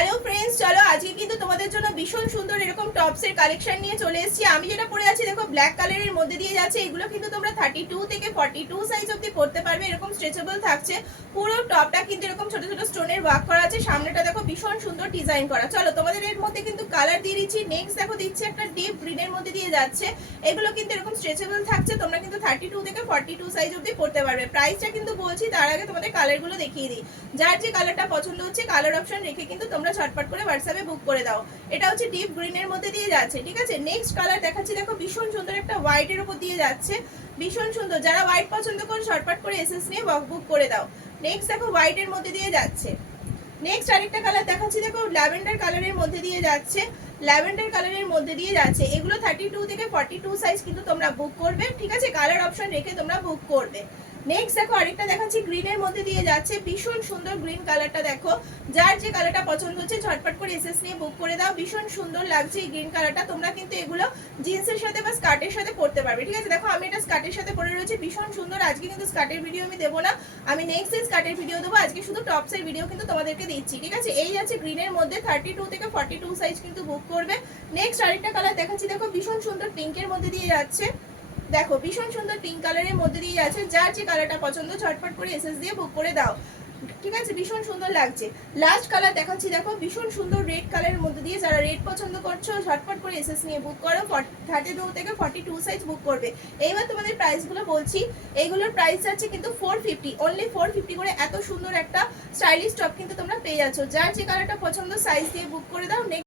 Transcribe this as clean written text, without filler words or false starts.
Hello friends, চলো আজকে কিন্তু তোমাদের জন্য ভীষণ সুন্দর এরকম টপসের কালেকশন নিয়ে চলে এসেছি। আমি যেটা পরে আছি দেখো ব্ল্যাক কালারের মধ্যে দিয়ে যাচ্ছে। এগুলো কিন্তু তোমরা 32 থেকে 42 সাইজ অবধি পরতে পারবে। এরকম স্ট্রেচেবল থাকছে। পুরো টপটা কিন্তু এরকম ছোট ছোট স্টোনের ওয়ার্ক করা আছে। সামনেটা দেখো ভীষণ সুন্দর ডিজাইন করা। চলো তোমাদের এর মধ্যে কিন্তু কালার দিয়ে দিচ্ছি। নেক্সট দেখো দিচ্ছি একটা ডিপ গ্রিনের মধ্যে দিয়ে যাচ্ছে। এগুলো কিন্তু এরকম স্ট্রেচেবল থাকছে। তোমরা কিন্তু 32 থেকে 42 সাইজ অবধি পরতে পারবে। প্রাইসটা কিন্তু বলছি, তার আগে তোমাদের কালারগুলো দেখিয়ে দিই। যার যে কালারটা পছন্দ হচ্ছে কালার অপশন রেখে কিন্তু তোমরা ঝটপট করে হোয়াটসঅ্যাপে বুক করে দাও। এটা হচ্ছে ডিপ গ্রিনের মধ্যে দিয়ে যাচ্ছে, ঠিক আছে। নেক্সট কালার দেখাচ্ছি, দেখো ভীষণ সুন্দর একটা হোয়াইটের উপর দিয়ে যাচ্ছে, ভীষণ সুন্দর। যারা হোয়াইট পছন্দ করো ঝটপট করে এসএস নিয়ে বুক করে দাও। নেক্সট দেখো হোয়াইটের মধ্যে দিয়ে যাচ্ছে। নেক্সট আরেকটা কালার দেখাচ্ছি, দেখো ল্যাভেন্ডার কালারের মধ্যে দিয়ে যাচ্ছে, ল্যাভেন্ডার কালারের মধ্যে দিয়ে যাচ্ছে। এগুলো 32 থেকে 42 সাইজ কিন্তু তোমরা বুক করবে, ঠিক আছে। কালার অপশন রেখে তোমরা বুক করবে। নেক্সট দেখো আরেকটা দেখাচ্ছি গ্রিনের মধ্যে দিয়ে যাচ্ছে, ভীষণ সুন্দর গ্রিন কালারটা দেখো। যার যে কালারটা পছন্দ হচ্ছে ঝটপট করে এসএস নিয়ে বুক করে দাও। ভীষণ সুন্দর লাগছে এই গ্রিন কালারটা। তোমরা কিন্তু এগুলো জিন্সের সাথে বা স্কার্টের সাথে পরতে পারবে, ঠিক আছে। দেখো আমি এটা স্কার্টের সাথে পরে রয়েছে, ভীষণ সুন্দর। আজকে কিন্তু স্কার্টের ভিডিও আমি দেবো না, আমি নেক্সট দিন স্কার্টের ভিডিও দেবো। আজকে শুধু টপসের ভিডিও কিন্তু তোমাদেরকে দিচ্ছি, ঠিক আছে। এই যাচ্ছে গ্রিনের মধ্যে 32 থেকে 42 সাইজ কিন্তু বুক করবে। নেক্সট আরেকটা কালার দেখাচ্ছি, দেখো ভীষণ সুন্দর পিঙ্কের মধ্যে দিয়ে যাচ্ছে। দেখো ভীষণ সুন্দর পিঙ্ক কালারের মধ্যে দিয়ে যাচ্ছে। যার যে কালারটা পছন্দ ঝটপট করে এসএস দিয়ে বুক করে দাও, ঠিক আছে। ভীষণ সুন্দর লাগছে। লাস্ট কালার দেখাচ্ছি, দেখো ভীষণ সুন্দর রেড কালারের মধ্যে দিয়ে। যারা রেড পছন্দ করছো ঝটপট করে এসএস নিয়ে বুক করো। 32 থেকে 42 সাইজ বুক করবে। এইবার তোমাদের প্রাইসগুলো বলছি। এইগুলোর প্রাইস যাচ্ছে কিন্তু 450, অনলি 450 করে। এত সুন্দর একটা স্টাইলিশ টপ কিন্তু তোমরা পেয়ে যাচ্ছ। যার যে কালারটা পছন্দ সাইজ দিয়ে বুক করে দাও।